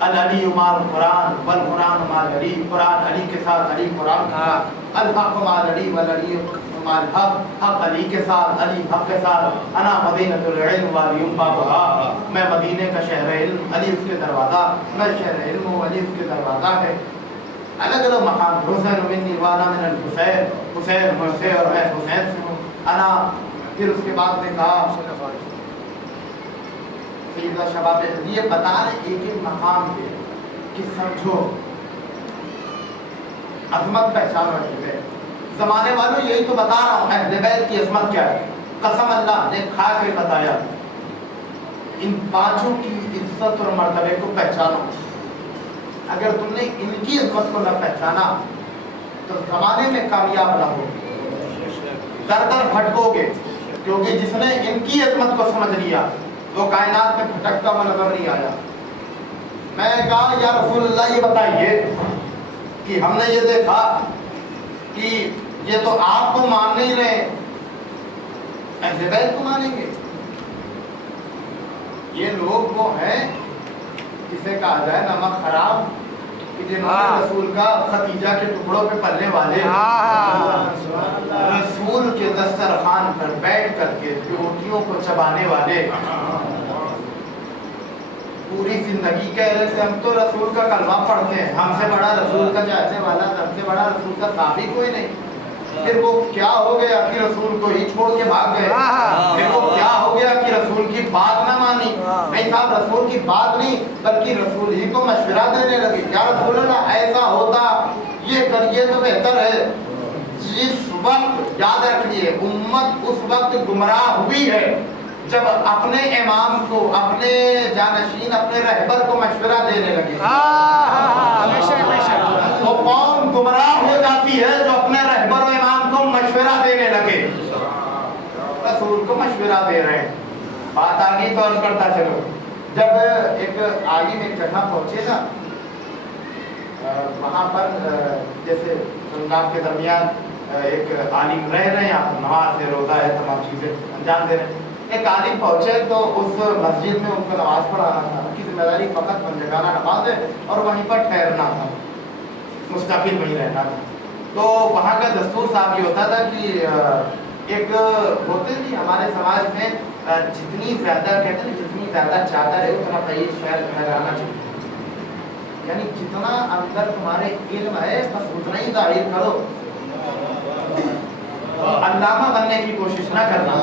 العلی مال قرآن والقرآن مال علی. قرآن علی کے ساتھ, علی قرآن کا. الحق مال علی والعلی مال حق. حق علی کے ساتھ, علی حق کے ساتھ. انا مدینۃ العلم وعلی بابھا. میں مدینے کا شہر علم, علی اس کے دروازہ. میں شہر علم ہوں, علی اس کے دروازہ ہے. الگ الگ مقام. حسین منی وانا من الحسین. حسین مجھ سے اور میں حسین سے ہوں. انا. پھر اس کے بعد نے کہا سیدہ شباب یہ بتا رہے ایک ایک مقام پہ کہ سمجھو عظمت پہچانو اہل بیت. زمانے والوں یہی تو بتا رہا ہوں اہل بیت کی عظمت کیا ہے. قسم اللہ نے کھا کے بتایا ان پانچوں کی عزت اور مرتبے کو پہچانو. اگر تم نے ان کی عظمت کو نہ پہچانا تو زمانے میں کامیاب نہ ہو, در در بھٹکو گے. کیونکہ جس نے ان کی عظمت کو سمجھ لیا وہ کائنات میں بھٹکتا ہوا نظر نہیں آیا. میں نے کہا یا رسول اللہ یہ بتائیے کہ ہم نے یہ دیکھا کہ یہ تو آپ کو مان نہیں رہے, اہل بیت کو مانیں گے. یہ لوگ وہ ہیں جسے کہا جائے نمک خراب, کہ جنہوں نے رسول کا ختیجہ کے ٹکڑوں پہ پلنے والے, رسول کے دسترخوان پر بیٹھ کر کے روٹیوں کو چبانے والے, پوری زندگی کہہ رہے تھے ہم تو رسول کا کلمہ پڑھتے ہیں, ہم سے بڑا رسول کا چاہنے والا, ہم سے بڑا رسول کا صحابی کوئی نہیں. پھر وہ کیا ہو گیا کہ رسول کو ہی چھوڑ کے بھاگ گئے. پھر وہ کیا ہو گیا کہ رسول کی بات نہ مانی. نہیں صاحب رسول کی بات نہیں بلکہ رسول ہی کو مشورہ دینے لگے. کیا رسول اللہ ایسا ہوتا یہ کریے تو بہتر ہے. جس وقت یاد رکھیے امت اس وقت گمراہ ہوئی ہے جب اپنے امام کو, اپنے جانشین, اپنے رہبر کو مشورہ دینے لگے. وہ قوم گمراہ ہو جاتی ہے جو اپنے رہبر و امام کو مشورہ دینے لگے. رسول کو مشورہ دے رہے ہیں. بات آگئی تو عرض کرتا چلو. جب ایک عالم ایک جگہ پہنچے نا, وہاں پر جیسے سنگاب کے درمیان ایک عالم رہ رہے ہیں, آپ نماز سے روزہ ہے تمام چیزیں انجام دے رہے ہیں. ایک عالم پہنچے تو اس مسجد میں ان کو نماز پڑھانا تھا. ان کی ذمہ داری فقط بندگانہ نماز ہے اور وہیں پر ٹھہرنا تھا, مستقل وہیں رہنا تھا. تو وہاں کا دستور صاحب یہ ہوتا تھا کہ ایک ہوتے بھی ہمارے سماج میں جتنی زیادہ کہتے ہیں جتنی زیادہ چادر ہے اتنا قریب شہر پھیلانا چاہیے. یعنی جتنا اندر تمہارے علم ہے بس اتنا ہی ظاہر کرو, علامہ بننے کی کوشش نہ کرنا.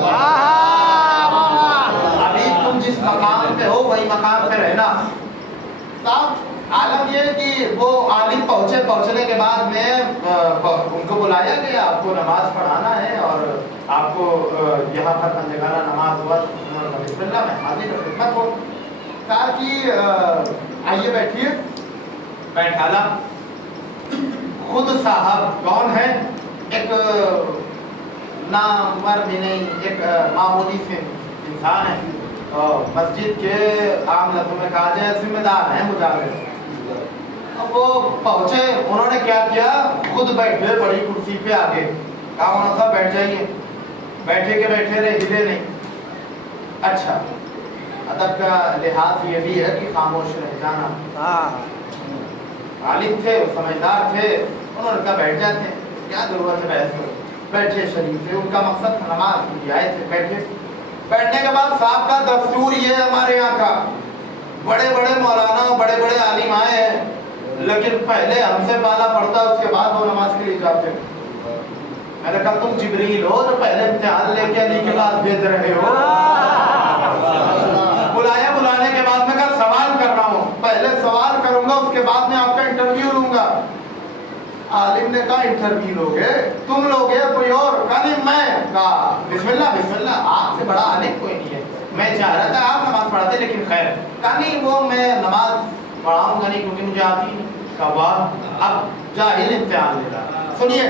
ابھی تم جس مقام پہ ہو وہی مقام پہ رہنا. صاحب عالم یہ کہ وہ عالم پہنچنے کے بعد میں ان کو بلایا گیا, آپ کو نماز پڑھانا ہے اور آپ کو یہاں پر بندگانہ نماز ہوا بسم اللہ میں حاضر خدمت ہو. کہا کہ آئیے بیٹھیے. بیٹھالا. خود صاحب کون ہے, ایک نامور بھی نہیں, ایک معمولی سے انسان ہے مسجد کے عاملتوں میں کہا جائے ذمہ ہیں مجاور. اب وہ پہنچے, انہوں نے کیا کیا, خود بیٹھے بڑی کرسی پہ آگے, کہا انہوں نے بیٹھ جائیے. بیٹھے کے بیٹھے رہے, ہلے نہیں. اچھا ادب کا لحاظ یہ بھی ہے کہ خاموش رہ جانا. عالم تھے, سمجھدار تھے, انہوں نے کہا بیٹھ جاتے ہیں, کیا ضرورت ہے بحث میں. بیٹھے شریف تھے, ان کا مقصد تھا نماز کی, آئے تھے, بیٹھے. بیٹھنے کے بعد صاحب کا دستور یہ ہے ہمارے یہاں کا, بڑے بڑے مولانا بڑے بڑے عالم آئے ہیں, لیکن پہلے ہم سے پالا پڑتا, اس کے بعد وہ نماز کے لیے جاتے. میں نے کہا تم جبریل ہو تو پہلے امتحان لے کے علی کے بعد بھیج رہے ہو. بلایا, بلانے کے بعد میں کہا سوال کر رہا ہوں, پہلے سوال کروں گا اس کے بعد میں آپ کا انٹرویو لوں گا. عالم نے کہا انٹرویو لوگے, تم لوگے کوئی اور؟ کہا نہیں میں. کہا بسم اللہ بسم اللہ, آپ سے بڑا عالم کوئی نہیں ہے. میں چاہ رہا تھا آپ نماز پڑھاتے, لیکن خیر. کہا نہیں وہ میں نماز پڑھاؤں گا نہیں کیونکہ مجھے آتی نہیں. کہا واہ, اب جاہل امتحان لے رہا. سنیے,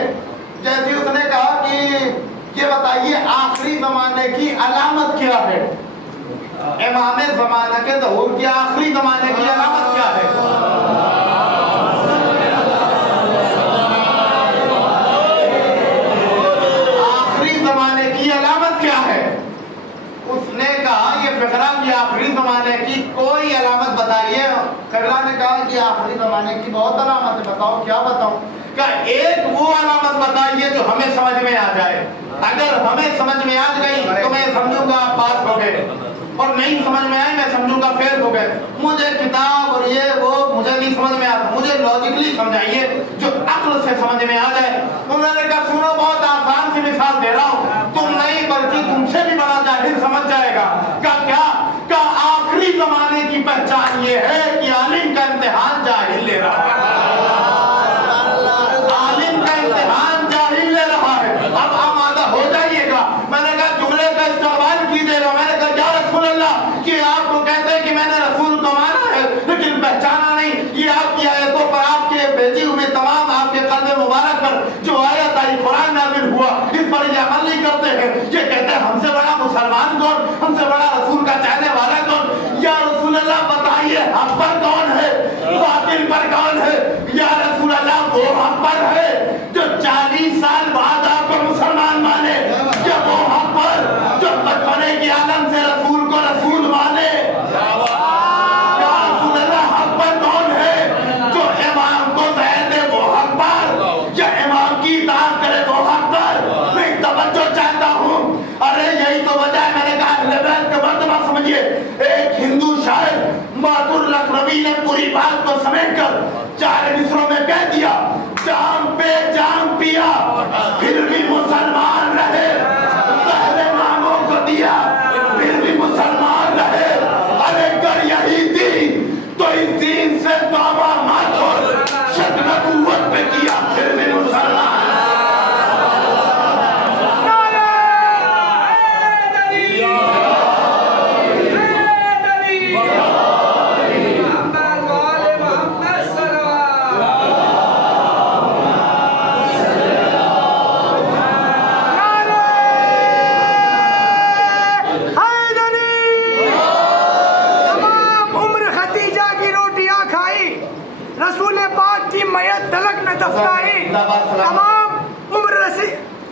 جیسے اس نے کہا کہ یہ بتائیے آخری زمانے کی علامت کیا ہے, امام زمانہ کے ظہور کی آخری زمانے کی علامت کیا ہے؟ آخری زمانے کی علامت کیا ہے؟ اس نے کہا یہ فقرہ کی آخری زمانے کی کوئی علامت بتائیے. فقرہ نے کہا کہ آخری زمانے کی بہت علامت ہے, بتاؤ کیا بتاؤں. کہ ایک وہ علامت بتائیے جو ہمیں سمجھ میں آ جائے. اگر ہمیں سمجھ میں آ گئی تو میں سمجھوں گا آپ پاس ہو گئے, اور نہیں سمجھ میں آئی میں سمجھوں گا فیل ہو گئے. مجھے کتاب اور یہ وہ مجھے نہیں سمجھ میں آتا, مجھے لاجکلی سمجھائیے جو عقل سے سمجھ میں آ جائے. انہوں نے کہا سنو بہت آسان سی مثال دے رہا ہوں, تم نہیں بلکہ تم سے بھی بڑا جاہل سمجھ جائے گا. کیا کہ آخری زمانے کی پہچان یہ ہے کہ عالم کا امتحان جاہل لے رہا ہے. عالم کا امتحان جاہل لے رہا ہے. اب آمادہ ہو جائیے گا. میں نے کہا جملے کا استعمال کیجیے گا. میں نے کہا یا رسول اللہ, کہ آپ کو کہتے ہیں کہ میں نے رسول کو مانا ہے لیکن پہچانا نہیں. یہ آپ کی آیتوں پر, آپ کے بھیجی ہوئے تمام آپ کے قلب مبارک پر جو آیت آئی, قرآن نازل ہوا, اس پر یہ عمل نہیں کرتے ہیں. یہ کہتے ہیں ہم سے بڑا مسلمان کون, ہم سے بڑا رسول کا چاہنے والا کون. یا رسول اللہ بتائیے حق پر کون ہے, باطل پر کون ہے. یا رسول اللہ وہ حق پر ہے جو 40 سال بعد آپ کو مسلمان مانے, یا وہ حق پر جو بچپنے کی عالم سے رسول کو رسول مانے. یا رسول اللہ حق پر کون ہے جو امام کو زہر دے وہ حق پر, یا امام کی اطاعت کرے وہ حق پر. میں توجہ چاہتا ہوں. ارے یہی تو وجہ ہے, میں نے کہا اہل بیت کا مرتبہ سمجھیے. ایک ہندو شاعر بہادر لکھنوی نے پوری بات کو سمیٹ کر 4 مصروں میں کہہ دیا, جام پہ جام پیا پھر بھی مسلمان رہے, پہلے ناموں کو دیا پھر بھی مسلمان رہے. ارے گر یہی دین تو اس دین سے توبہ مت ہو, شک نبوت پہ کیا پھر بھی مسلمان.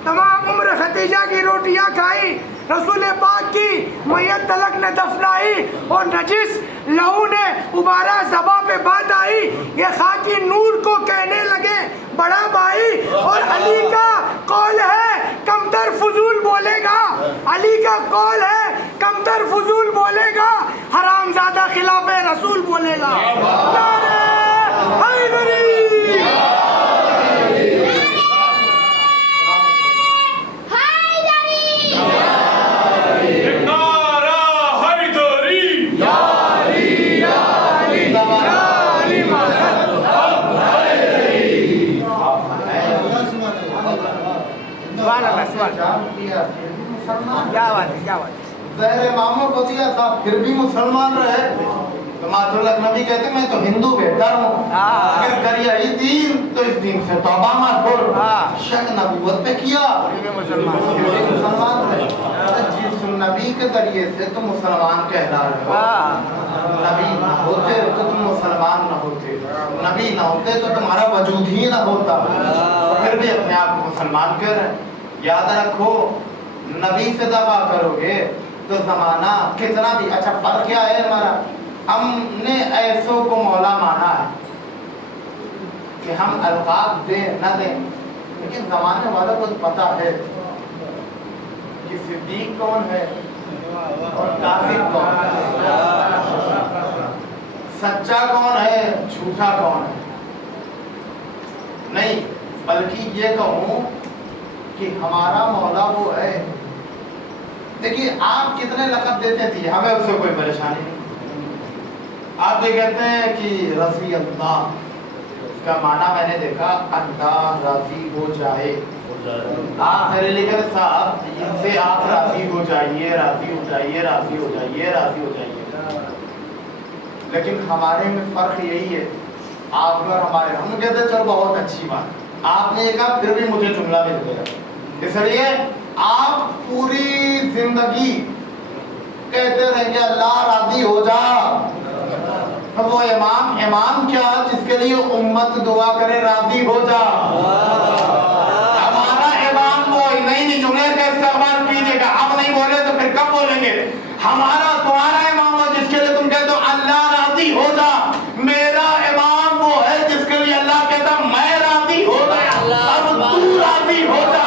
تمام عمر خدیجہ کی روٹیاں کھائی, رسول پاک کی میت تلک نے دفنائی, اور نجس لہو نے ابارا زباں پہ بات آئی. یہ خاکی نور کو کہنے لگے بڑا بھائی, اور علی کا قول ہے کمتر فضول بولے گا, علی کا قول ہے کمتر فضول بولے گا, حرام زادہ خلاف رسول بولے گا. نعرہ حیدری. زہر اماموں کو دیا تھا پھر بھی مسلمان رہے. تو ماترلک نبی کہتے ہیں میں تو ہندو بہتر ہوں، اگر کر یہی دین تو اس دین سے توبہ مت چھوڑ، شک نبوت پہ کیا مسلمان ہے، جس نبی کے ذریعے سے تم مسلمان کہلا رہے ہو، نبی نہ ہوتے تو تم مسلمان نہ ہوتے، نبی نہ ہوتے تو تمہارا وجود ہی نہ ہوتا، پھر بھی اپنے آپ کو مسلمان کہہ رہے ہیں۔ یاد رکھو نبی سے دعویٰ کرو گے تو زمانہ کتنا بھی اچھا، فرق کیا ہے ہمارا، ہم نے ایسوں کو مولا مانا ہے کہ ہم القاب دیں نہ دیں، لیکن زمانے والوں کو پتا ہے کہ صدیق کون ہے اور کاذب کون ہے، سچا کون ہے جھوٹا کون ہے، نہیں بلکہ یہ کہوں کہ ہمارا مولا وہ ہے۔ دیکھیے آپ کتنے لقب دیتے تھے، ہمیں اس سے کوئی پریشانی نہیں، آپ یہ کہتے ہیں کہ رضی اللہ، اس کا معنی میں نے دیکھا اللہ راضی ہو جائے، آپ میرے لکھے صاحب ان سے آپ راضی ہو جائیے، راضی ہو جائیے، راضی ہو جائیے، راضی ہو جائیے، لیکن ہمارے میں فرق یہی ہے، آپ اور ہمارے، ہم کہتے ہیں چلو بہت اچھی بات، آپ نے یہ کہا پھر بھی مجھے جملہ مل گیا، اس لیے آپ پوری زندگی کہتے رہیں گے اللہ راضی ہو جا، وہ امام کیا جس کے لیے امت دعا کرے راضی ہو جا، ہمارا امام وہ نہیں جملے کا استعمال کیجئے گا، اب نہیں بولے تو پھر کب بولیں گے، ہمارا تمہارا امام وہ جس کے لیے تم کہتے ہو اللہ راضی ہو جا، میرا امام وہ ہے جس کے لیے اللہ کہتا میں راضی ہو گیا، اب تو راضی ہو جا،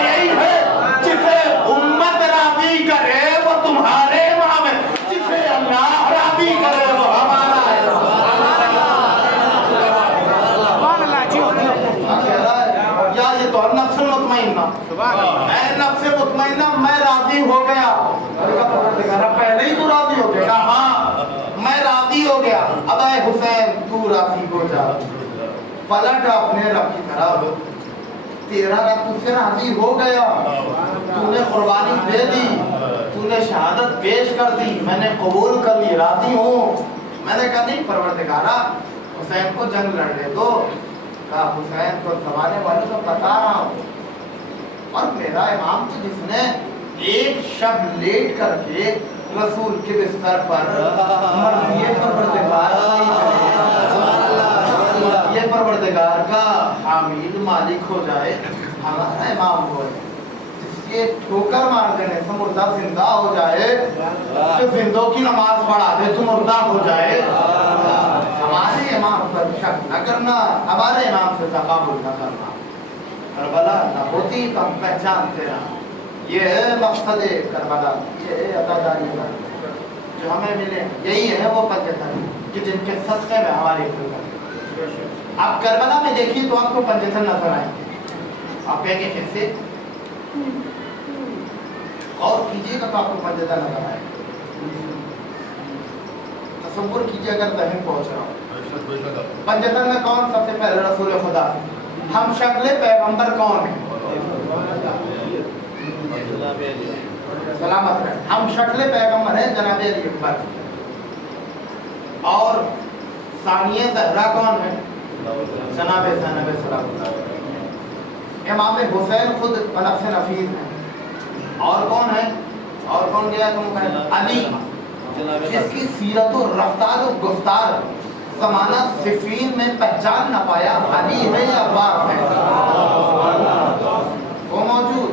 یہی ہے جسے امت راضی کرے وہ تمہارے امام ہے، جسے اللہ راضی کرے وہ ہمارا ہے۔ یا یہ تو نفس مطمئنہ، اے نفس مطمئنہ میں راضی ہو گیا، پہلے ہی تو راضی ہو گیا، ہاں میں راضی ہو گیا، اب اے حسین تو راضی ہو جا، پلٹ اپنے رب کی طرف، تیرا رب تجھ سے راضی ہو گیا، تو نے قربانی دے دی، تو نے شہادت پیش کر دی، میں نے قبول کر لی، راضی ہوں، میں نے کہا نہیں پروردگارا حسین کو جنگ لڑنے دو، کہا حسین کو زمانے والوں کو بتا رہا ہوں، اور میرا امام تو جس نے ایک شب لیٹ کر کے رسول کے بستر پر مرضی پروردگار کا حامد مالک ہو جائے، ہمارا امام وہ ہے جس کے ٹھوکر مار دینے سے مردہ زندہ ہو جائے، جو زندوں کی نماز پڑھا دے تو مردہ ہو جائے، ہمارے امام پر شک نہ کرنا، ہمارے امام سے تقابل نہ کرنا، کربلا نہ ہوتی تو ہم پہچانتے رہا، یہ ہے مقصد کربلا، یہ ہے عطاداری جو ہمیں ملے، یہی ہے وہ پنجتن کہ جن کے صدقے میں ہماری خدمت۔ آپ کربلا میں دیکھیے تو آپ کو پنجتن نظر آئیں گے، آپ کہیں گے کیسے، اور کیجئے گا تو آپ کو پنجتن نظر آئے گا، تصور کیجئے اگر ذہن پہنچ رہا ہوں، پنجتن میں کون سب سے پہلے رسول خدا، ہم شکل پیغمبر کون ہیں، سلامت رہے، ہم شکل پیغمبر ہیں جناب علی اکبر، اور ثانیہ زہرا کون ہے جناب زینب سلام اللہ، امام حسین خود بنفس نفیس ہیں، اور کون ہے، اور کون گیا تم کہیں علی، جس کی سیرت و رفتار و گفتار زمانہ صفین میں پہچان نہ پایا علی ہے یا عباس ہے، وہ موجود،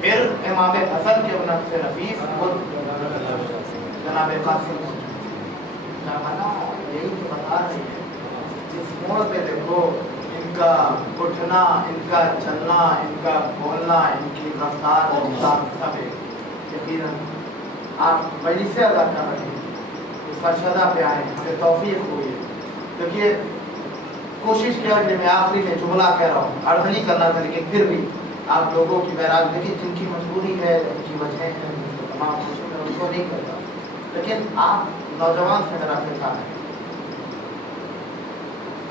پھر امام حسن کے بنفس نفیس خود جناب قاسم، یہی تو بتا رہی ہے، جس موڑ پہ دیکھو ان کا اٹھنا، ان کا چلنا، ان کا بولنا، ان کی رفتار سب یقیناً آپ بڑی سے ادا کر رہے ہیں، اس فرشدہ پہ آئے ہمیں توفیق ہوئی ہے، کیونکہ کوشش کیا کہ میں آخری میں جملہ کہہ رہا ہوں، عرض نہیں کرنا تھا، لیکن پھر بھی آپ لوگوں کی بہرحال دیکھیے جن کی مجبوری ہے، ان کی وجہ ہے، تمام چیزوں میں ان کو نہیں کرتا، لیکن آپ نوجوان سے میرا خطاب ہے،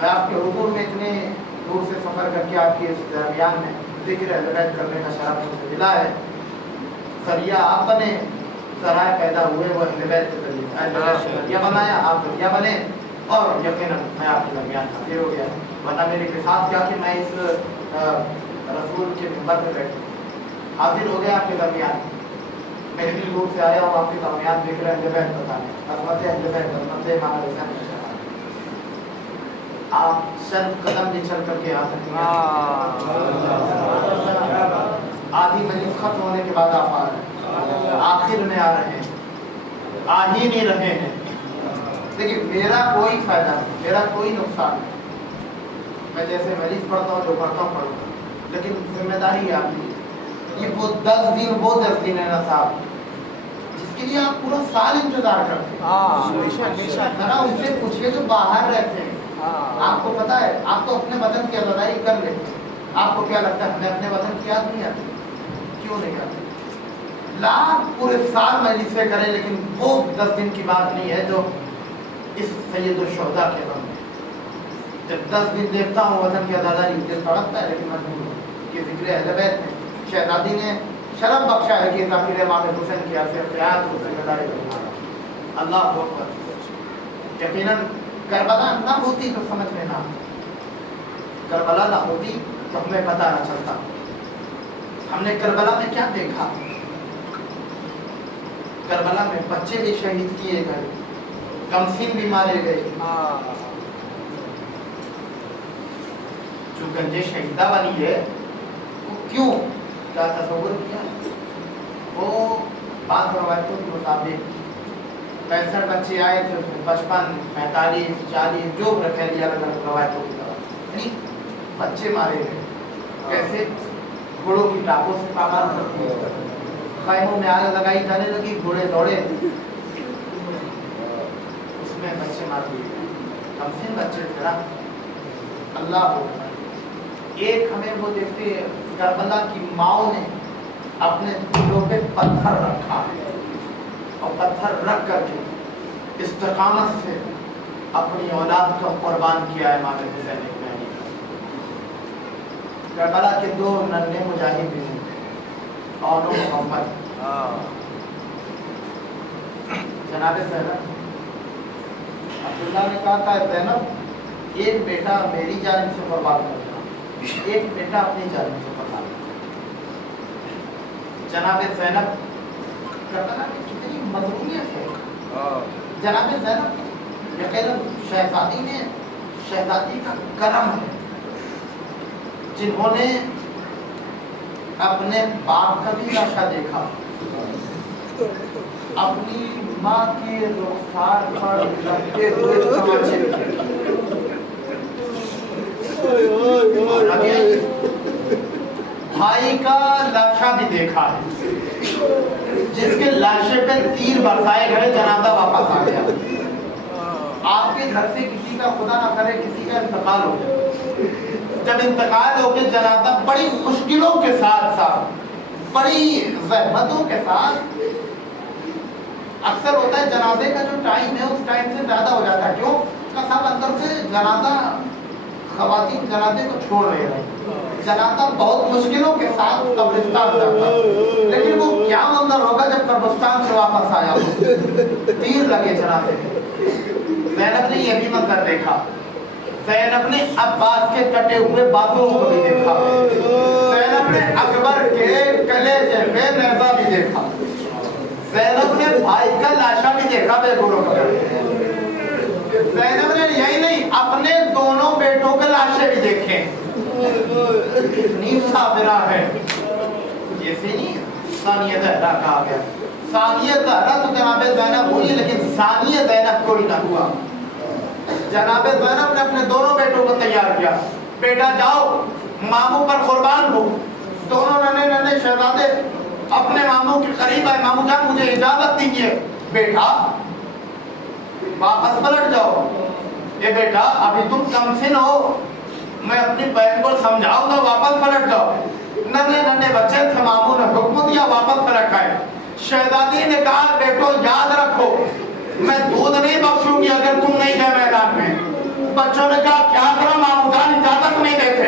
میں آپ کے حضور میں اتنے دور سے سفر کر کے آپ کے اس درمیان میں ذکر اہل کرنے کا شرف مجھے ملا ہے، ذریعہ آپ بنے، ذرائع پیدا ہوئے وہ اہل بیت کے ذریعے یا بنایا آپ یا بنے، اور یقیناً میں آپ کے درمیان حاضر ہو گیا، ورنہ میرے کے ساتھ کیا کہ میں اس رسول کے منبر پہ بیٹھوں، حاضر ہو گیا آپ کے درمیان، میں اتنی دور سے آیا ہوں آپ کے درمیان دیکھ رہے ہیں بیت بتانے، عظمت اہل بیت، عظمت امام حسین، آپ چند قدم بھی چل کر کے آ سکتے ہیں، آدھی مجلس ختم ہونے کے بعد آپ آ رہے ہیں، آخر میں آ رہے ہیں، آ ہی نہیں رہے ہیں، لیکن میرا کوئی فائدہ نہیں، میرا کوئی نقصان نہیں، میں جیسے مریض پڑھتا ہوں جو پڑھتا ہوں پڑھتا ہوں، لیکن ذمہ داری ہے آپ کی، یہ وہ 10 دن ہے نا صاحب جس کے لیے آپ پورا سال انتظار کرتے ہیں، ذرا ان سے پوچھئے جو باہر رہتے ہیں، آپ کو پتا ہے آپ تو اپنے وطن کی عزاداری کر لیتے ہیں، آپ کو کیا لگتا ہے ہمیں اپنے وطن کی یاد نہیں آتی؟ کیوں نہیں آتی؟ لاکھ پورے سال مجلسیں کریں لیکن وہ 10 دن کی بات نہیں ہے جو اس سید الشہداء کے غم میں، جب 10 دن دیکھتا ہوں وطن کی عزاداری دل تڑپتا ہے، لیکن مجبور ہوں، یہ ذکر اہل بیت میں شہزادی نے شرف بخشا ہے کہ ذاکر امام حسین کی عرصے فیاض کو ذمہ داری کرنا، اللہ اکبر، یقیناً کربلا نہ ہوتی تو سمجھ میں نہ آتا، کربلا نہ ہوتی تو ہمیں پتہ نہ چلتا، ہم نے کربلا میں کیا دیکھا، کربلا میں بچے بھی شہید کیے گئے، کمسین بھی مارے گئے، جو گنج شہیدہ بنی ہے وہ کیوں، کیا تصور کیا، وہ بعض روایتوں کے مطابق 65 بچے آئے تھے، 55 45 40 جو رکھے لیا الگ الگ روایتوں کی طرف، یعنی بچے مارے گئے، کیسے گھوڑوں کی ٹاپوں سے پامال کرتے ہیں، خیموں میں آگ لگائی جانے لگی، گھوڑے دوڑے، اس میں بچے مار دیے گئے، کمسین بچے تھے نا، اللہ ہو، ایک ہمیں وہ دیکھتے کربلا کی ماؤں نے اپنے دلوں پہ پتھر رکھا ہے اور پتھر رکھ کر کے استقامت سے اپنی اولاد کو قربان کیا ہے امام حسین ابن کربلا کے 2 ننھے مجاہد بھی ہیں، اور محمد جناب زینب، عبداللہ نے کہا تھا زینب ایک بیٹا میری جانب سے قربان کر دینا، ایک بیٹا اپنی جانب سے قربان کر دینا، جناب زینب کربلا میں کتنی مظلومیت ہے، جناب زینب یقیناً شہزادی نے، شہزادی کا کرم ہے، جنہوں نے اپنے باپ کا بھی لاشا دیکھا، اپنی ماں کی رخسار پر لگتے ہوئے تماچے، بھائی کا لاشا بھی دیکھا ہے، جس کے لاشے پہ تیر برسائے گئے، جنازہ واپس آ گیا، آپ کے گھر سے کسی کا خدا نہ کرے کسی کا انتقال ہو جائے، جب انتقال ہو کے جنازہ بڑی مشکلوں کے ساتھ بڑی زحمتوں کے ساتھ، اکثر ہوتا ہے جنازے کا جو ٹائم ہے اس ٹائم سے زیادہ ہو جاتا ہے، کیوں کہ سب اندر سے جنازہ، خواتین جنازے کو چھوڑ رہے ہیں، جنازہ بہت مشکلوں کے ساتھ قبرستان جاتا، لیکن وہ کیا منظر ہوگا جب قبرستان سے واپس آیا ہو، تیر لگے جنازے میں، زینب نے یہ بھی منظر دیکھا، زینب نے عباس کے کٹے ہوئے بازوں کو بھی دیکھا، زینب نے اکبر کے کلیجے میں نیزہ بھی دیکھا، زینب نے بھائی کا لاشا بھی دیکھا بے گھوڑوں کا، زینب نے یہی نہیں اپنے دونوں بیٹوں کے لاشے بھی دیکھے، اتنی صابرہ ہے، جیسے نہیں ثانیہ زہرا کہا گیا، ثانیہ زہرا تو جناب زینب ہوئی لیکن ثانیہ زینب کوئی نہ ہوا، جناب زینب نے اپنے دونوں بیٹوں کو تیار کیا، بیٹا جاؤ ماموں پر قربان ہو، دونوں ننھے ننھے شہزادے اپنے ماموں کے قریب آئے، ماموں جان مجھے اجازت دیجیے، بیٹا واپس پلٹ جاؤ، اے بیٹا ابھی تم کمسن ہو، میں اپنی بہن کو سمجھاؤں گا، واپس پلٹ جاؤ، ننھے ننھے بچے تھے، ماموں نے حکم دیا واپس پلٹ آئے، شہزادی نے کہا بیٹو یاد رکھو میں دودھ نہیں بخشوں گی اگر تم نہیں گئے میدان میں، بچوں نے کہا کیا کرا ماموں جان اجازت نہیں دیتے،